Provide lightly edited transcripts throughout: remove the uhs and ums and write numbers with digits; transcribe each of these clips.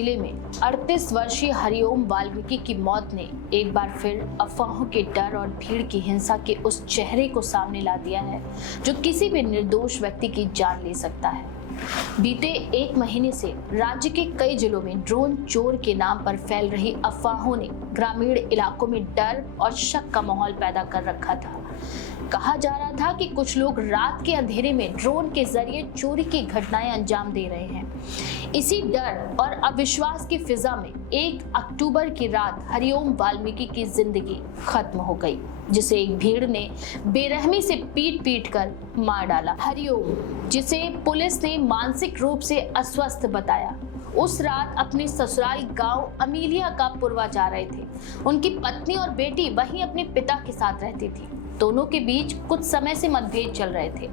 जिले में 38 वर्षीय हरिओम वाल्मीकि की मौत ने एक बार फिर अफवाहों के डर और भीड़ की हिंसा के उस चेहरे को सामने ला दिया है जो किसी भी निर्दोष व्यक्ति की जान ले सकता है। बीते एक महीने से राज्य के कई जिलों में ड्रोन चोर के नाम पर फैल रही अफवाहों ने ग्रामीण इलाकों में डर और शक का माहौल पैदा कर रखा था। कहा जा रहा था कि कुछ लोग रात के अंधेरे में ड्रोन के जरिए चोरी की घटनाएं अंजाम दे रहे हैं। इसी डर और अविश्वास की फिजा में 1 अक्टूबर की रात हरिओम वाल्मीकि की जिंदगी खत्म हो गई, जिसे एक भीड़ ने बेरहमी से पीट कर मार डाला। हरिओम, जिसे पुलिस ने मानसिक रूप से अस्वस्थ बताया, उस रात अपने ससुराल गांव अमीलिया का पुरवा जा रहे थे। उनकी पत्नी और बेटी वहीं अपने पिता के साथ रहती थी। दोनों के बीच कुछ समय से मतभेद चल रहे थे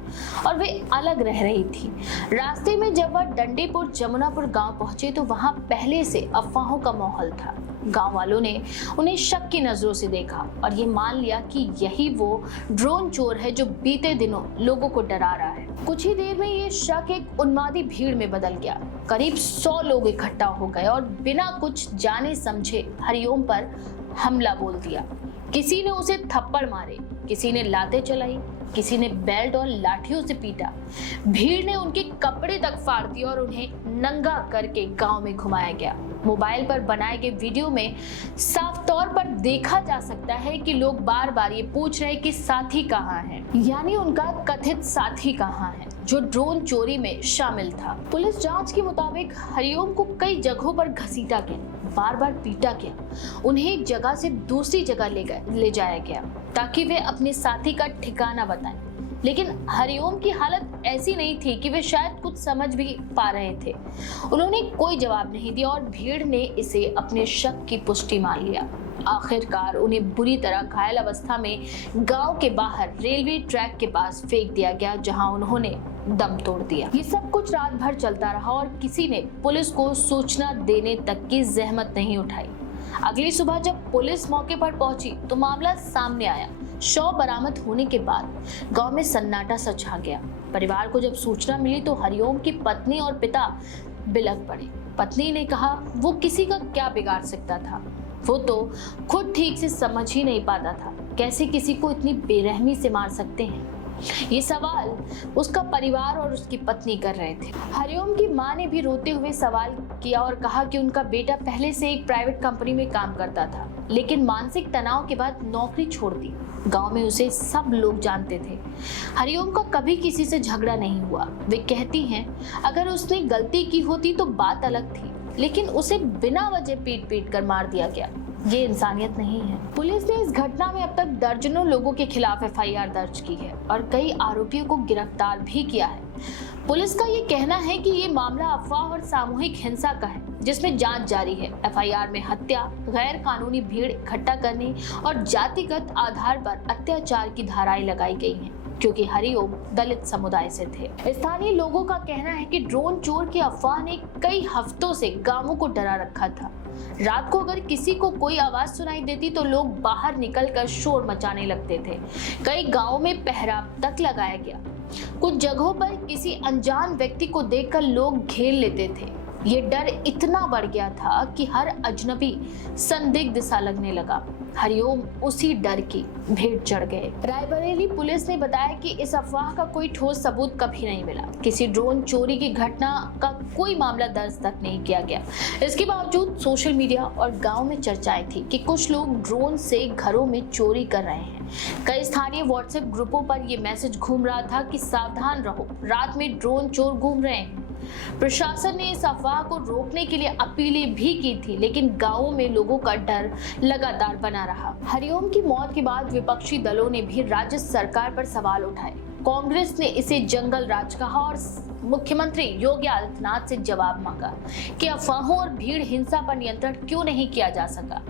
और वे अलग रह रही थी। रास्ते में जब वह डंडीपुर जमुनापुर गांव पहुंचे तो वहां पहले से अफवाहों का माहौल था। गांव वालों ने उन्हें शक की नजरों से देखा और ये मान लिया कि यही वो ड्रोन चोर है जो बीते दिनों लोगों को डरा रहा है। कुछ ही देर में ये शक एक उन्मादी भीड़ में बदल गया। करीब 100 लोग इकट्ठा हो गए और बिना कुछ जाने समझे हरिओम पर हमला बोल दिया। किसी ने उसे थप्पड़ मारे, किसी ने लातें चलाई, किसी ने बेल्ट और लाठियों से पीटा। भीड़ ने उनके कपड़े तक फाड़ दिए और उन्हें नंगा करके गांव में घुमाया गया। मोबाइल पर बनाए गए वीडियो में साफ तौर पर देखा जा सकता है कि लोग बार बार ये पूछ रहे कि साथी कहाँ है, यानी उनका कथित साथी कहाँ है जो ड्रोन चोरी में शामिल था। पुलिस जांच के मुताबिक हरिओम को कई जगहों पर घसीटा गया, बार बार पीटा गया। उन्हें एक जगह से दूसरी जगह ले जाया गया ताकि वे अपने साथी का ठिकाना बताएं। लेकिन हरिओम की हालत ऐसी नहीं थी कि वे शायद कुछ समझ भी पा रहे थे। उन्होंने कोई जवाब नहीं दिया और भीड़ ने इसे अपने शक की पुष्टि मान लिया। आखिरकार उन्हें बुरी तरह घायल अवस्था में गांव के बाहर रेलवे ट्रैक के पास फेंक दिया गया, जहां उन्होंने दम तोड़ दिया। ये सब कुछ रात भर चलता रहा और किसी ने पुलिस को सूचना देने तक की जहमत नहीं उठाई। अगली सुबह जब पुलिस मौके पर पहुंची तो मामला सामने आया। शव बरामद होने के बाद गांव में सन्नाटा सा छा गया। परिवार को जब सूचना मिली तो हरिओम की पत्नी और पिता बिलख पड़े। पत्नी ने कहा वो किसी का क्या बिगाड़ सकता था, वो तो खुद ठीक से समझ ही नहीं पाता था, कैसे किसी को इतनी बेरहमी से मार सकते हैं। ये सवाल उसका परिवार और उसकी पत्नी कर रहे थे। हरिओम की मां ने भी रोते हुए सवाल किया और कहा कि उनका बेटा पहले से एक प्राइवेट कंपनी में काम करता था, लेकिन मानसिक तनाव के बाद नौकरी छोड़ दी। गांव में उसे सब लोग जानते थे। हरिओम का कभी किसी से झगड़ा नहीं हुआ। वे कहती हैं अगर उसने गलती की होती तो बात अलग थी, लेकिन उसे बिना वजह पीट कर मार दिया गया। ये इंसानियत नहीं है। पुलिस ने इस घटना में अब तक दर्जनों लोगों के खिलाफ एफआईआर दर्ज की है और कई आरोपियों को गिरफ्तार भी किया है। पुलिस का ये कहना है कि ये मामला अफवाह और सामूहिक हिंसा का है, जिसमें जांच जारी है। एफआईआर में हत्या, गैर कानूनी भीड़ इकट्ठा करने और जातिगत आधार पर अत्याचार की धाराएं लगाई गई हैं, क्योंकि हरिओम दलित समुदाय से थे। स्थानीय लोगों का कहना है कि ड्रोन चोर की अफवाह ने कई हफ्तों से गांवों को डरा रखा था। रात को अगर किसी को कोई आवाज सुनाई देती तो लोग बाहर निकलकर शोर मचाने लगते थे। कई गांवों में पहरा तक लगाया गया। कुछ जगहों पर किसी अनजान व्यक्ति को देखकर लोग घेर लेते थे। ये डर इतना बढ़ गया था कि हर अजनबी संदिग्ध सा लगने लगा। हरिओम उसी डर की भेंट चढ़ गए। रायबरेली पुलिस ने बताया कि इस अफवाह का कोई ठोस सबूत कभी नहीं मिला। किसी ड्रोन चोरी की घटना का कोई मामला दर्ज तक नहीं किया गया। इसके बावजूद सोशल मीडिया और गांव में चर्चाएं थी कि कुछ लोग ड्रोन से घरों में चोरी कर रहे हैं। कई स्थानीय व्हाट्सएप ग्रुपों पर यह मैसेज घूम रहा था कि सावधान रहो, रात में ड्रोन चोर घूम रहे हैं। प्रशासन ने इस अफवाह को रोकने के लिए अपीलें भी की थी, लेकिन गांवों में लोगों का डर लगातार बना रहा। हरिओम की मौत के बाद विपक्षी दलों ने भी राज्य सरकार पर सवाल उठाए। कांग्रेस ने इसे जंगल राज कहा और मुख्यमंत्री योगी आदित्यनाथ से जवाब मांगा कि अफवाहों और भीड़ हिंसा पर नियंत्रण क्यों नहीं किया जा सका।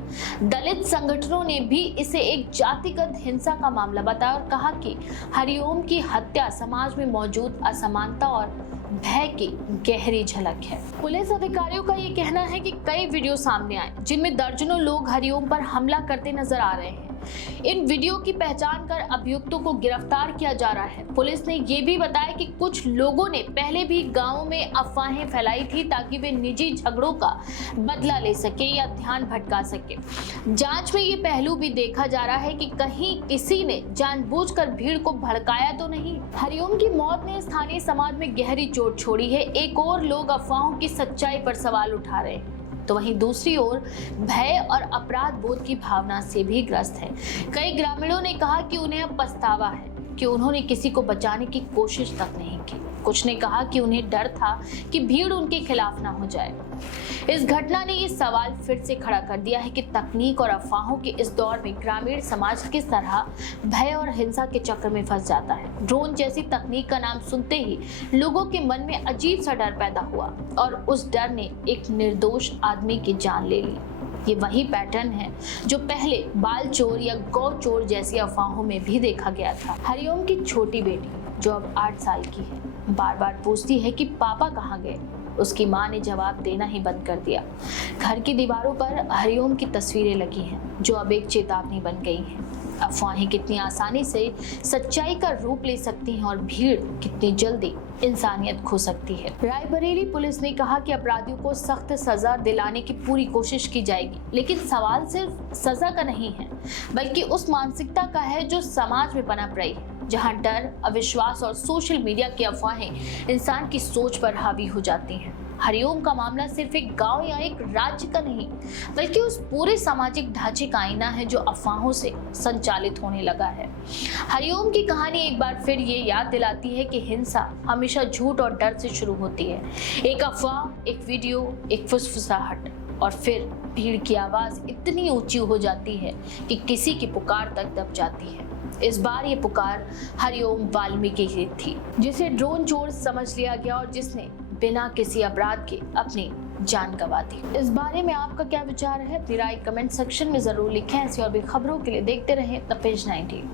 दलित संगठनों ने भी इसे एक जातिगत हिंसा का मामला बताया और कहा कि हरिओम की हत्या समाज में मौजूद असमानता और भय की गहरी झलक है। पुलिस अधिकारियों का ये कहना है कि कई वीडियो सामने आए जिनमें दर्जनों लोग हरिओम पर हमला करते नजर आ रहे हैं। इन वीडियो की पहचान कर अभियुक्तों को गिरफ्तार किया जा रहा है। पुलिस ने ये भी बताया कि कुछ लोगों ने पहले भी गाँव में अफवाहें फैलाई थी ताकि वे निजी झगड़ों का बदला ले सके या ध्यान भटका सके। जांच में ये पहलू भी देखा जा रहा है कि कहीं किसी ने जानबूझकर भीड़ को भड़काया तो नहीं। हरिओम की मौत ने स्थानीय समाज में गहरी चोट छोड़ी है। एक और लोग अफवाहों की सच्चाई पर सवाल उठा रहे हैं, तो वहीं दूसरी ओर भय और अपराध बोध की भावना से भी ग्रस्त है। कई ग्रामीणों ने कहा कि उन्हें अब पछतावा है कि उन्होंने किसी को बचाने की कोशिश तक नहीं की। कुछ ने कहा कि उन्हें डर था कि भीड़ उनके खिलाफ ना हो जाए। इस घटना ने ये सवाल फिर से खड़ा कर दिया है कि तकनीक और अफवाहों के इस दौर में ग्रामीण समाज किस तरह भय और हिंसा के चक्कर में फंस जाता है। ड्रोन जैसी तकनीक का नाम सुनते ही लोगों के मन में अजीब सा डर पैदा हुआ और उस डर ने एक निर्दोष आदमी की जान ले ली। ये वही पैटर्न है जो पहले बाल चोर या गौ चोर जैसी अफवाहों में भी देखा गया था। हरिओम की छोटी बेटी जो अब 8 साल की है, बार बार पूछती है कि पापा कहाँ गए। उसकी मां ने जवाब देना ही बंद कर दिया। घर की दीवारों पर हरिओम की तस्वीरें लगी हैं जो अब एक चेतावनी बन गई हैं। अफवाहें कितनी आसानी से सच्चाई का रूप ले सकती हैं और भीड़ कितनी जल्दी इंसानियत खो सकती है। रायबरेली पुलिस ने कहा कि अपराधियों को सख्त सजा दिलाने की पूरी कोशिश की जाएगी, लेकिन सवाल सिर्फ सजा का नहीं है बल्कि उस मानसिकता का है जो समाज में पनप रही है, जहां डर, अविश्वास और सोशल मीडिया की अफवाहें इंसान की सोच पर हावी हो जाती हैं। हरिओम का मामला सिर्फ एक गांव या एक राज्य का नहीं बल्कि उस पूरे सामाजिक ढांचे का आईना है जो अफवाहों से संचालित होने लगा है। हरिओम की कहानी एक बार फिर ये याद दिलाती है कि हिंसा हमेशा झूठ और डर से शुरू होती है। एक अफवाह, एक वीडियो, एक फुसफुसाहट और फिर भीड़ की आवाज इतनी ऊंची हो जाती है कि किसी की पुकार तक दब जाती है। इस बार ये पुकार हरिओम वाल्मीकि की थी, जिसे ड्रोन चोर समझ लिया गया और जिसने बिना किसी अपराध के अपनी जान गंवा दी। इस बारे में आपका क्या विचार है? अपनी राय कमेंट सेक्शन में जरूर लिखें। ऐसी और भी खबरों के लिए देखते रहें द पेज 19।